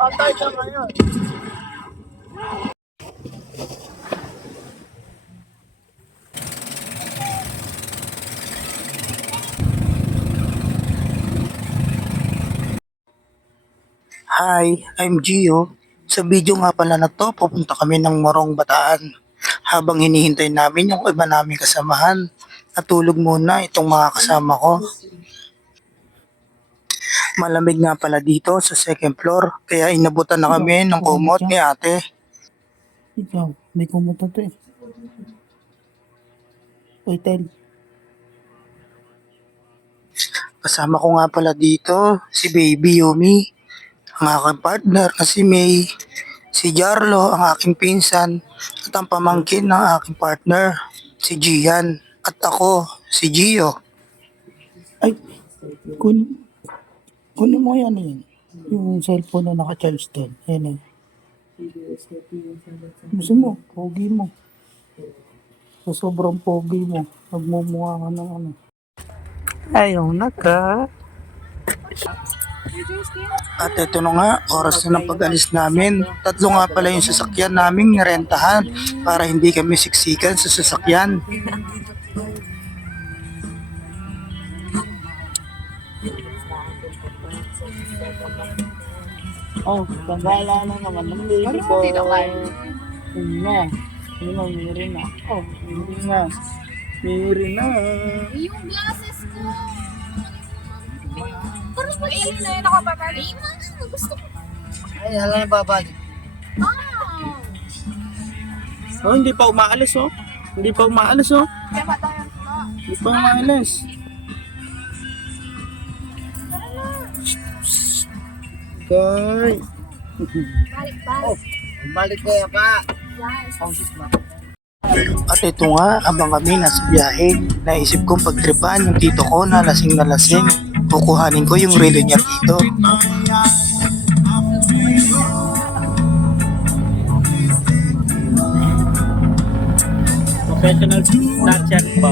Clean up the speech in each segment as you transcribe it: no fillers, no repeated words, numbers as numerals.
Atay siya ngayon. Hi, I'm Gio. Sa video nga pala na to, pupunta kami ng Morong Bataan. Habang hinihintay namin yung iba naming kasamahan, natulog muna itong mga kasama ko. Malamig nga pala dito sa second floor, kaya inabutan na kami ng kumot ni ate. Ikaw, may kumuto to eh. Uy, Tel. Kasama ko nga pala dito si Baby Yumi, ang aking partner na si May, si Jarlo ang aking pinsan, at ang pamangkin ng aking partner, si Gian, at ako, si Gio. Ay, kunin mo yan yan. Yung cellphone na naka-charge doon. Ayan eh. Gusto mo, pogi mo. Sa sobrang pogi mo, nagmumukha ka ng ano. Ayaw na ka. At ito na nga, oras na ng pag-alis namin. Tatlo nga pala yung sasakyan naming nirentahan para hindi kami siksikan sa sasakyan. Oh, tagala na naman ng lady ko. Yun na. Yun na, meron na. Oh, meron na. Meron na. Yung glasses ko. Parang mag-iin na yun ako babali. Gusto ko. Ay, hala na babalik. Ah! Oh, hindi pa umaalis oh. Hindi pa umaalis oh. Kaya ba tayo na? Hindi pa umaalis. Okay. Balik, balik. Balik kaya pa. Yes. At ito nga, abang kami nasa biyahe, naisip kong pagtripan yung tito ko na lasing. Kukuhanin ko yung relo niya dito. Professional snatcher ba?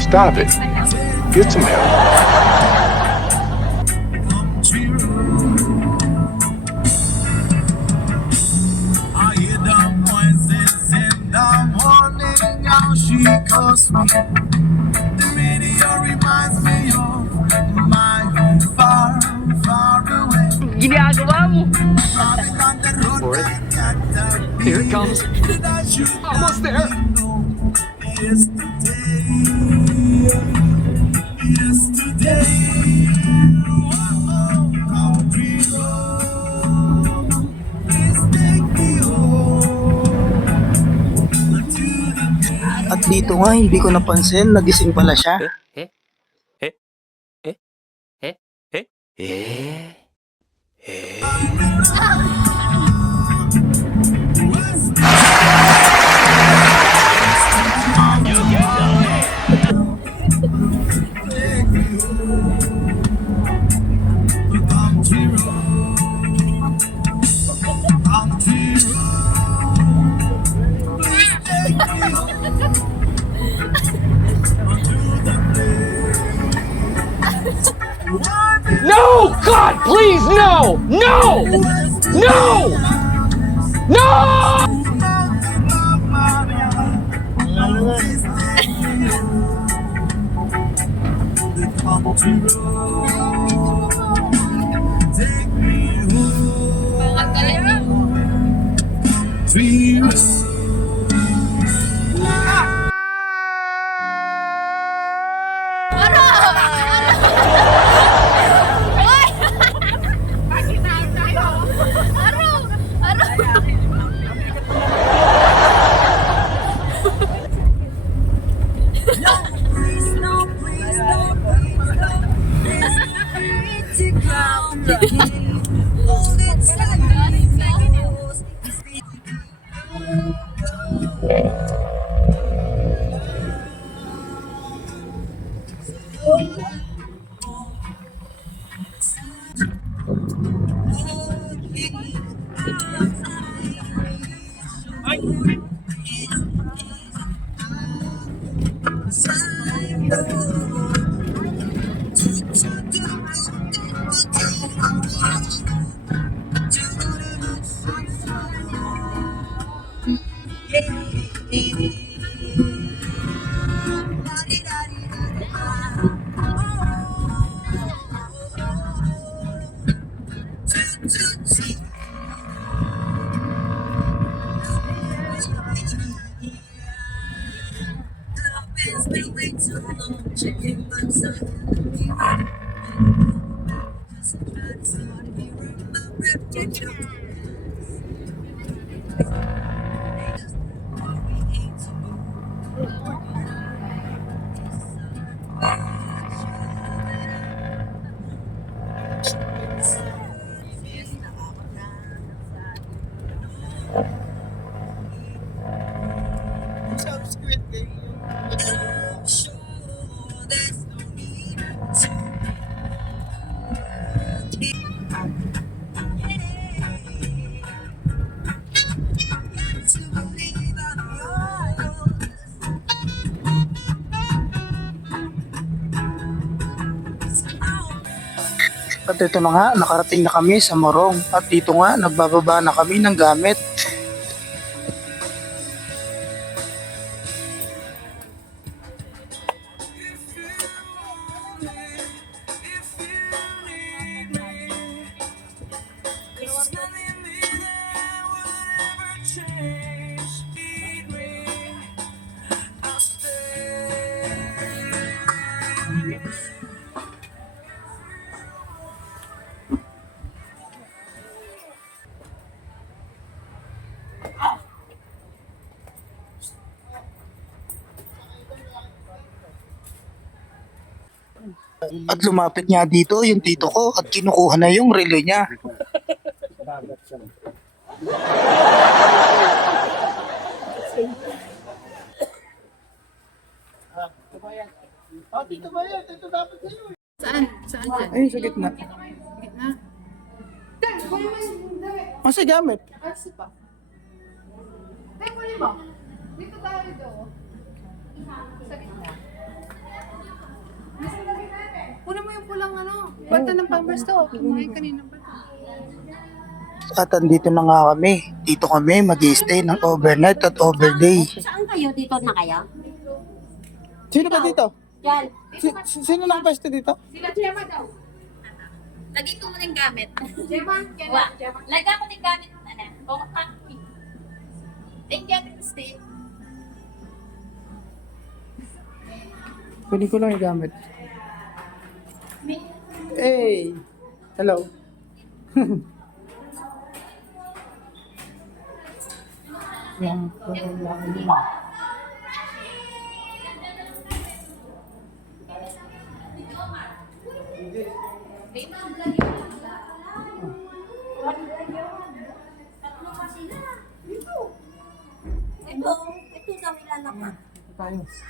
Stop it. Get some help. I hear the voices in the morning, how she calls me. The radio reminds me of my home far, far away. Ginagawa mo. Driving on the road back at the Here it comes. beat that you Almost there. know yesterday. Yesterday. Oh, country road. Please take me home to the At dito nga, hindi ko napansin, nagising pala siya. country road. Country road. Please take me home to the place. No! God, please, no! No! No! No! Country road. Take me home. Country road. Please, no, please, no, please, no, please. At ito na nga, nakarating na kami sa Morong. At dito nga, nagbababa na kami ng gamit. At lumapit nga dito yung tito ko at kinukuha na yung relo niya. Saan? Saan dyan? Ayun sa gitna. Gitna? Masa gamit? Kasi pa. Teka, muli mo. Dito tayo do. Sa gitna. Kunin mo yung pulang ano. Bata ng pampers to. Kumain kanina ba? At andito na nga kami. Dito kami mag-stay ng overnight at overday. Saan kayo? Dito na kayo? Sino ba dito? Yan. Sino nang pwesto dito? Sila Gemma daw. Lagay ko muna yung gamit. Gemma? Wa. Lagay ko na yung gamit. Ano? Bukaki. Thank you, Ate Steve. Kunin ko lang yung gamit. Hey! Hello. Yan. Ito daw ilalapa.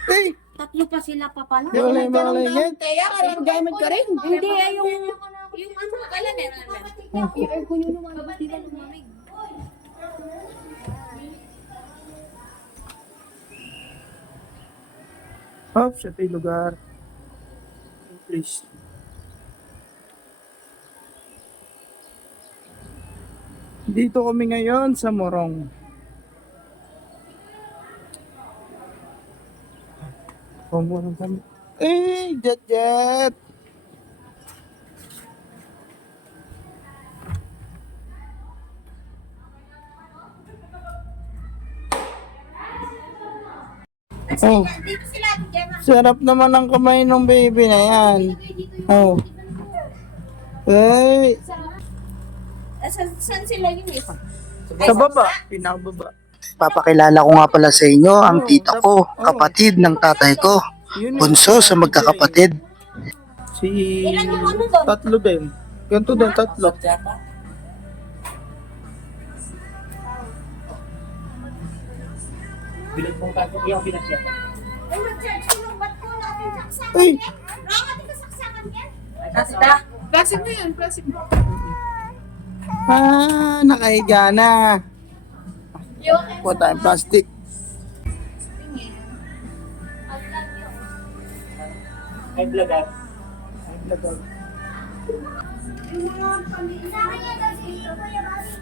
Hey! Tatlo pa sila pa pala. Di wala yung mga langit. Kaya gamit ka rin. Hindi, yung ano, kala meron. I-aircon yun naman. Hindi na lumamig. Oh, sa ito yung lugar. Please. Dito kami ngayon sa Morong. Morong kami. Eh, jet jet! Oh, Dito sila, Gemma. sarap naman ang kamay ng baby na yan. Oh. Hey, Saan sila yun eh? sa baba, pinababa. Papakilala ko nga pala sa inyo ang tita ko, kapatid ng tatay ko. Bunso sa magkakapatid. Si Ilan yung ano doon? tatlo din. Ganito din, tatlo. Ay, mag-charge ko nung ba't ko natin saksakan Ay, yan? Rama, di ka saksakan yan? Plastic mo yan. Plastic mo. Nakahiga na. Yung Po tayong plastic. tingin. Ang vlog yun. Ay, blagat. Sa akin yan daw dito, Kuya Bobby.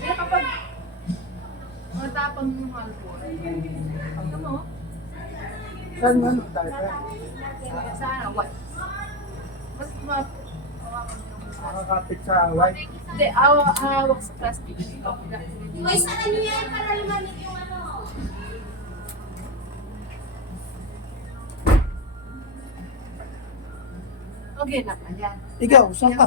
Kaya kapag matapang yung alcohol, ano mo? Saan man tayo? Sana, what? Mas Makakapit sa white. Hindi, hawak sa plastic. Uy, sana nyo yan para lumamig yung ano. Okay na pa yan. Ikaw, saan ka?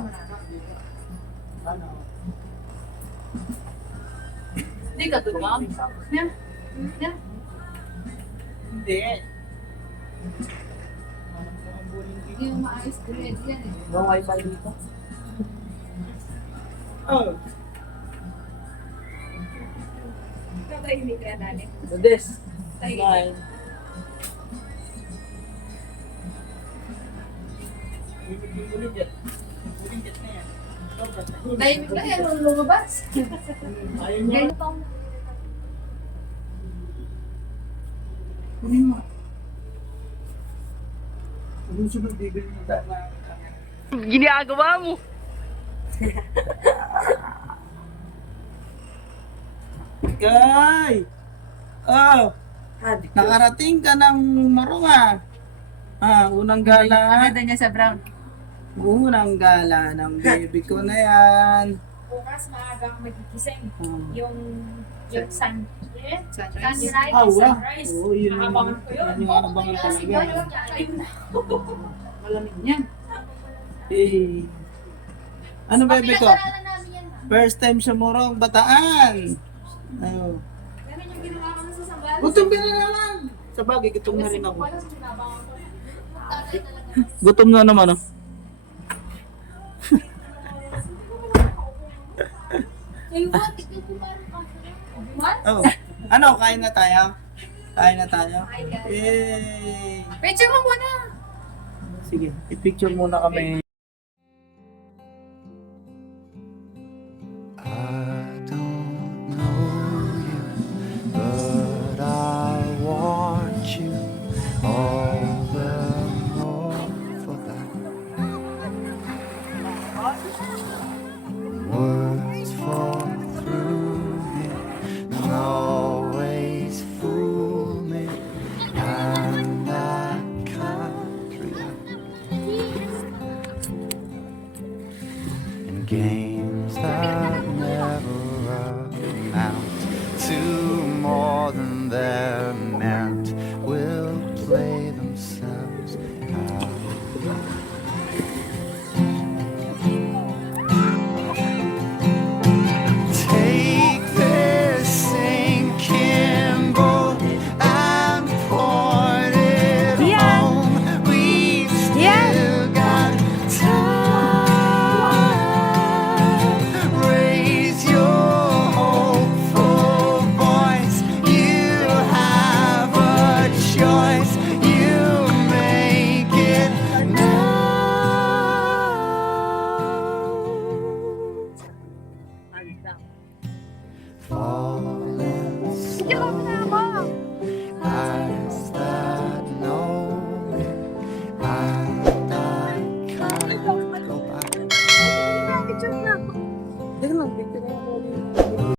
Hindi ka doon, ma'am. Yan. Yan. Hindi. Hindi yung maayos grade yan eh. No wifi dito. Oh. Katahimik ka dali. So this. Tahimik. Nine. Tahimik lang yan, nung lumabas. Ganyan pa. Kunin mo. Sunod-sunod, bibili mo tayo. Ginagawa mo. Guy! Oh! Nakarating ka ng Marunga. Unang gala. Ganda niya sa brown. Unang gala ng baby ko na yan. Bukas maagang magigising. Ah. Yung sun. Sunrise. Sunrise. Wala. Sunrise. Oo, yun. Maabangan ko yun. Yun yung abangan talaga. Malamig niyan. Eh. Ano baby ko? Pinag-aralan namin yan. First time sa Morong, Bataan. Ayun. Ganun yung ginawa ko sa Sambales. Gutom ka na naman. Sa bagay, gutom na rin ako. Wala sa sinabangan ko. Tatay talaga. Gutom na naman, oh. Ay, what? Ikaw kumain ka. What? Oh. Ano, kain na tayo? Kain na tayo? Ay, guys. Yay! Picture mo muna. Sige, i-picture muna kami. I don't know you, but I want you all the more for that. Words fall through me, and always fool me, and I can't react. And games that never amount to more than they're meant will play themselves out. Take this sinking boat and point it home. We've still got time. Raise your hopeful voice. You have a choice. You make it now. Falling slowly, I